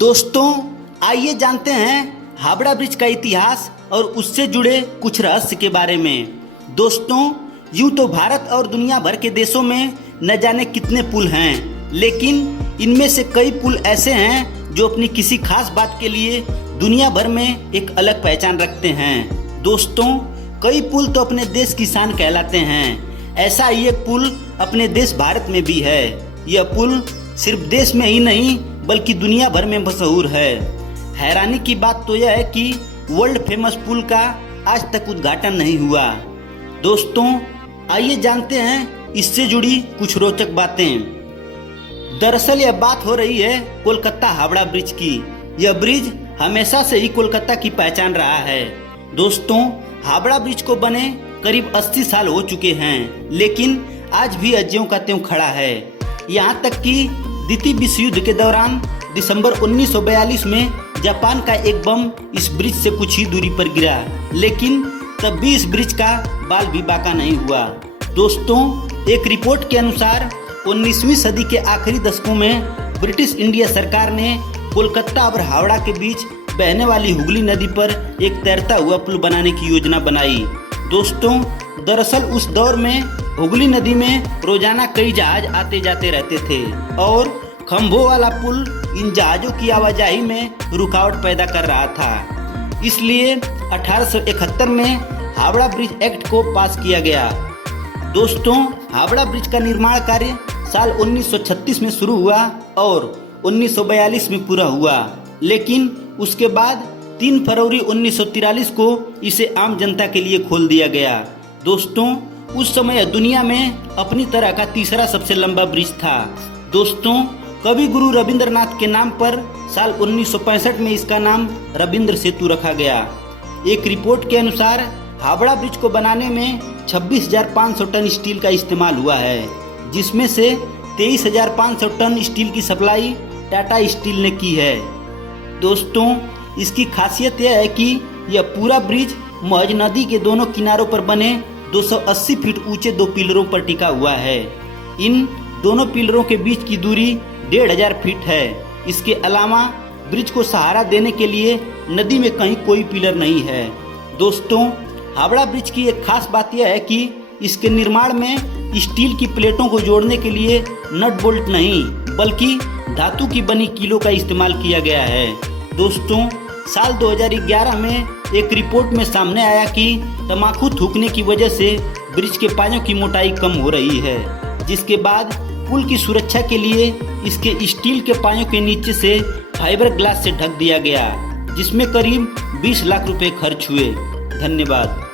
दोस्तों, आइए जानते हैं हावड़ा ब्रिज का इतिहास और उससे जुड़े कुछ रहस्य के बारे में। दोस्तों, यूं तो भारत और दुनिया भर के देशों में न जाने कितने पुल हैं, लेकिन इनमें से कई पुल ऐसे हैं जो अपनी किसी खास बात के लिए दुनिया भर में एक अलग पहचान रखते हैं। दोस्तों, कई पुल तो अपने देश की शान कहलाते हैं। ऐसा ही एक पुल अपने देश भारत में भी है। यह पुल सिर्फ देश में ही नहीं बल्कि दुनिया भर में मशहूर है। हैरानी की बात तो यह है कि वर्ल्ड फेमस पुल का आज तक उद्घाटन नहीं हुआ। दोस्तों, आइए जानते हैं इससे जुड़ी कुछ रोचक बातें। दरअसल यह बात हो रही है कोलकाता हावड़ा ब्रिज की। यह ब्रिज हमेशा से ही कोलकाता की पहचान रहा है। दोस्तों, हावड़ा ब्रिज को बने करीब 80 साल हो चुके हैं, लेकिन आज भी अज्यों का त्यों खड़ा है। यहाँ तक कि द्वितीय विश्व युद्ध के दौरान दिसंबर 1942 में जापान का एक बम इस ब्रिज से कुछ ही दूरी पर गिरा, लेकिन तब भी इस ब्रिज का बाल भी बाका नहीं हुआ। दोस्तों, एक रिपोर्ट के अनुसार 19वीं सदी के आखिरी दशकों में ब्रिटिश इंडिया सरकार ने कोलकाता और हावड़ा के बीच बहने वाली हुगली नदी पर एक तैरता हुआ पुल बनाने की योजना बनाई। दोस्तों, दरअसल उस दौर में हुगली नदी में रोजाना कई जहाज आते जाते रहते थे और खंभों वाला पुल इन जहाजों की आवाजाही में रुकावट पैदा कर रहा था। इसलिए 1871 में हावड़ा ब्रिज एक्ट को पास किया गया। दोस्तों, हावड़ा ब्रिज का निर्माण कार्य साल 1936 में शुरू हुआ और 1942 में पूरा हुआ, लेकिन उसके बाद 3 फरवरी 1943 को इसे आम जनता के लिए खोल दिया गया। दोस्तों, उस समय दुनिया में अपनी तरह का तीसरा सबसे लंबा ब्रिज था। दोस्तों, कवि गुरु रविंद्रनाथ के नाम पर साल 1965 में इसका नाम रविंद्र सेतु रखा गया। एक रिपोर्ट के अनुसार हावड़ा ब्रिज को बनाने में 26,500 टन स्टील का इस्तेमाल हुआ है, जिसमें से 23,500 टन स्टील की सप्लाई टाटा स्टील ने की है। दोस्तों, इसकी खासियत यह है कि यह पूरा ब्रिज महज नदी के दोनों किनारों पर बने 280 फीट ऊंचे 2 पिलरों पर टिका हुआ है। इन दोनों पिलरों के बीच की दूरी 1,500 फीट है। इसके अलावा ब्रिज को सहारा देने के लिए नदी में कहीं कोई पिलर नहीं है। दोस्तों, हावड़ा ब्रिज की एक खास बात यह है कि इसके निर्माण में स्टील की प्लेटों को जोड़ने के लिए नट बोल्ट नहीं बल्कि धातु की बनी कीलों का इस्तेमाल किया गया है। दोस्तों, साल 2011 में एक रिपोर्ट में सामने आया कि तंबाकू थूकने की वजह से ब्रिज के पायों की मोटाई कम हो रही है, जिसके बाद पुल की सुरक्षा के लिए इसके स्टील के पायों के नीचे से फाइबर ग्लास से ढक दिया गया, जिसमें करीब 20 लाख रुपए खर्च हुए। धन्यवाद।